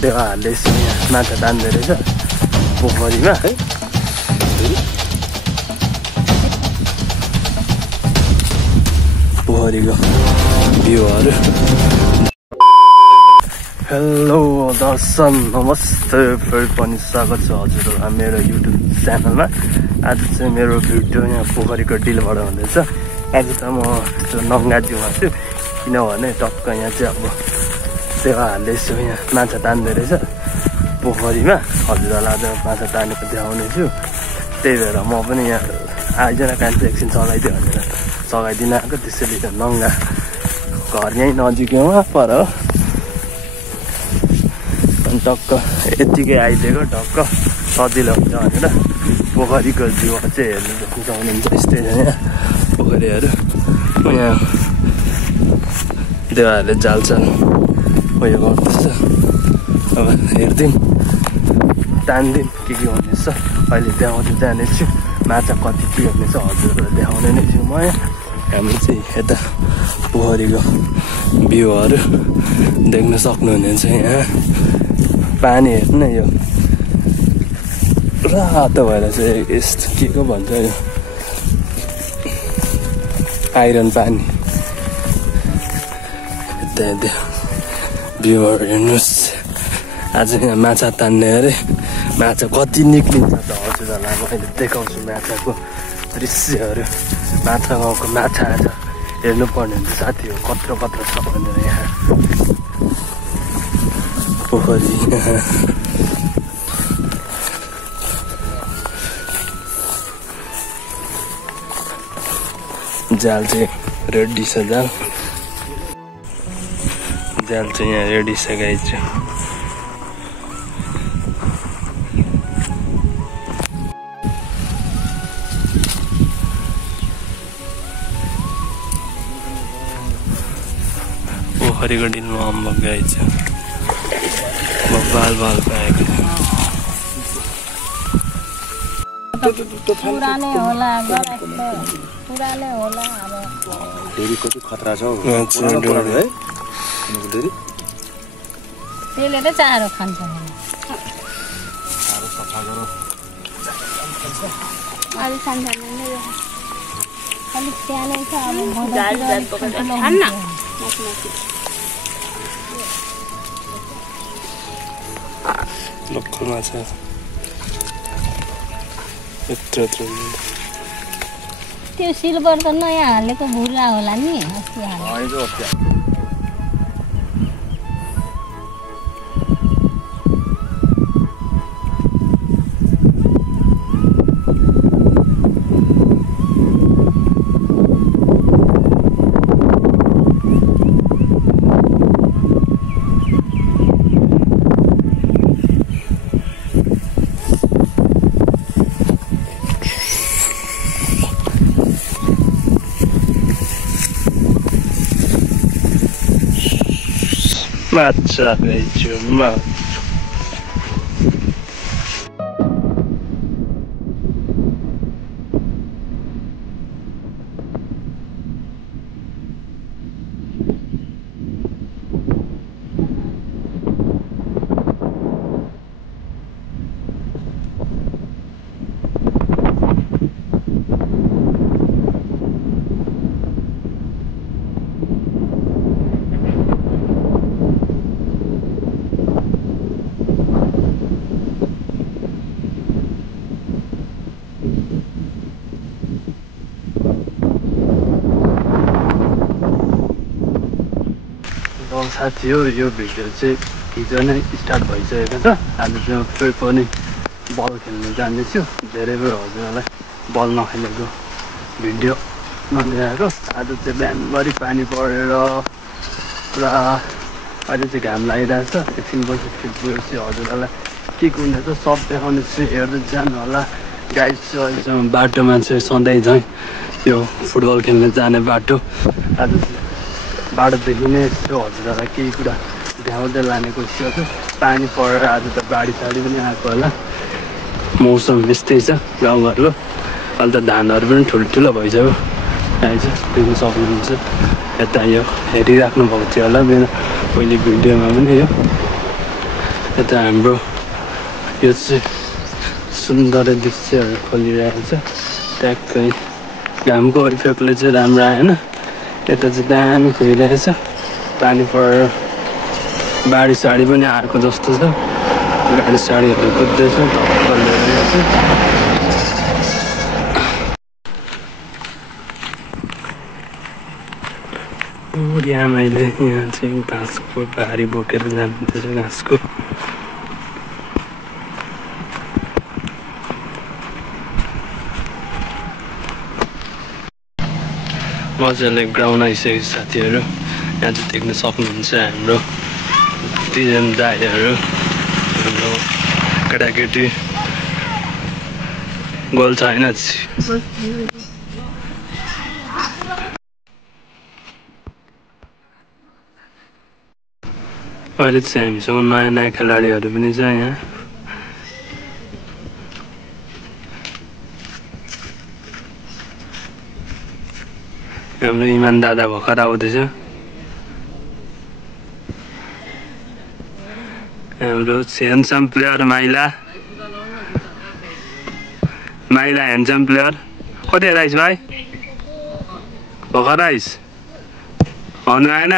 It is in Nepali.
देवाहरूले यहाँ माछा तान्दै रहेछ पोखरीमा है। पोखरीको भ्यूहरू। हेलो दर्शन नमस्ते, फेरि पनि स्वागत छ हजुरहरूलाई मेरो युट्युब च्यानलमा। आज चाहिँ मेरो भिडियो यहाँ पोखरीको डिलबाट हुँदैछ। आज त म नङ्गाजीमा छु, किनभने टक्क यहाँ चाहिँ अब देवाहरूले यसो यहाँ माछा तान्दै रहेछ पोखरीमा। हजुरहरूलाई आज माछा तानेको देखाउने छु, त्यही भएर म पनि यहाँ आइजना कान्छे एकछिन चलाइदियो भनेर चलाइदिन आएको। त्यसैले त नङ्गा घर यहीँ नजिकैमा पर हो, अनि टक्क यत्तिकै आइदिएको टक्क सजिलो हुन्छ भनेर पोखरीको जिउ चाहिँ हेर्नु सक्नुहुन्छ। यस्तै छ यहाँ पोखरीहरू। यहाँ देवाहरूले जालसाल उयो गर्दैछ, अब हेरिदिउँ तान्दिउँ के हुनेछ। अहिले देखाउँदै जानेछु माछा कति के हुनेछ हजुरहरूलाई देखाउने नै छु म। यहाँ हामी चाहिँ यता पोखरीको भ्यूहरू देख्न सक्नुहुनेछ। यहाँ पानी हेर्नु यो रातो भएर चाहिँ यस्तो के को भन्छ यो आइरन पानी। यता भ्यूहरू हेर्नुहोस्। आज यहाँ माछा तान्ने अरे, माछा कति निक्लिन्छ त हजुरहरूलाई मैले देखाउँछु माछाको दृश्यहरू। माछा गाउँको माछा आज हेर्नुपर्ने हुन्छ साथीहरू, कत्रो कत्रो छ भनेर यहाँ पोखरी। जाल चाहिँ रेडी छ, जाल चाहिँ यहाँ रेडी छ गाइज। पोखरीको डिलमा अम्बक गाइज बाल पाएको पुरानै होला, पुरानै होला। अब डेरी कति खतरा छ है त्यसले त चारो खान्छ। अलिक सानै छ, लोकल माछा यत्रो त्यो सिल्भर त नयाँ हालेको भुरा होला नि, अस्ति हालेको। माछा गाइज साथी हो। यो भिडियो चाहिँ हिजो नै स्टार्ट भइसकेको छ। आज चाहिँ फेरि पनि बल खेल्नु जाँदैछु। धेरै बेर हजुरहरूलाई बल नखेलेको भिडियो नदेखाएको। आज चाहिँ बिहानभरि पानी परेर पुरा अहिले चाहिँ घाम लागिरहेको छ। एकछिन बसेपछि हजुरहरूलाई के हुँदैछ सब देखाउने छु, हेर्दै जानु होला। गाइड चाहिँ अहिलेसम्म बाटोमा चाहिँ सधैँ झैँ यो फुटबल खेल्न जाने बाटो। आज बाटोदेखि नै यसो हजुरहरूलाई केही कुरा देखाउँदै लाने कोसिस गर्छु। पानी परेर आज त बाढी साडी पनि आएको होला। मौसम यस्तै छ गाउँघरको। अहिले त धानहरू पनि ठुल्ठुलो भइसक्यो। आइज देख्न सक्नुहुन्छ। यता यो हेरिराख्नु भएको थियो होला मेरो पहिले भिडियोमा पनि। यो यता हाम्रो यो चाहिँ सुन्दर दृश्यहरू खोलिरहेको छ ट्याक्कै घामको इफेक्टले चाहिँ राम्रो आएन यता चाहिँ दामी खोलिरहेको छ पानी परेर बाढी साडी पनि आएको जस्तो छ गाडी साडीहरू कुद्दैछ यहाँ मैले यहाँ चाहिँ घाँसको भारी बोकेर जानुहुँदैछ घाँसको मजाले ग्राउन्ड आइसकेको साथीहरू यहाँ चाहिँ देख्न सक्नुहुन्छ हाम्रो तिनजना दाइहरू हाम्रो केटाकेटी गोल छैन अहिले चाहिँ हामीसँग नयाँ नयाँ खेलाडीहरू पनि छ यहाँ हाम्रो इमान दादा भर्खर आउँदैछ हाम्रो ह्यान्डसम प्लेयर माइला ह्यान्डसम प्लेयर कति आइस भाइ भर्खर आइस भन्नु आएन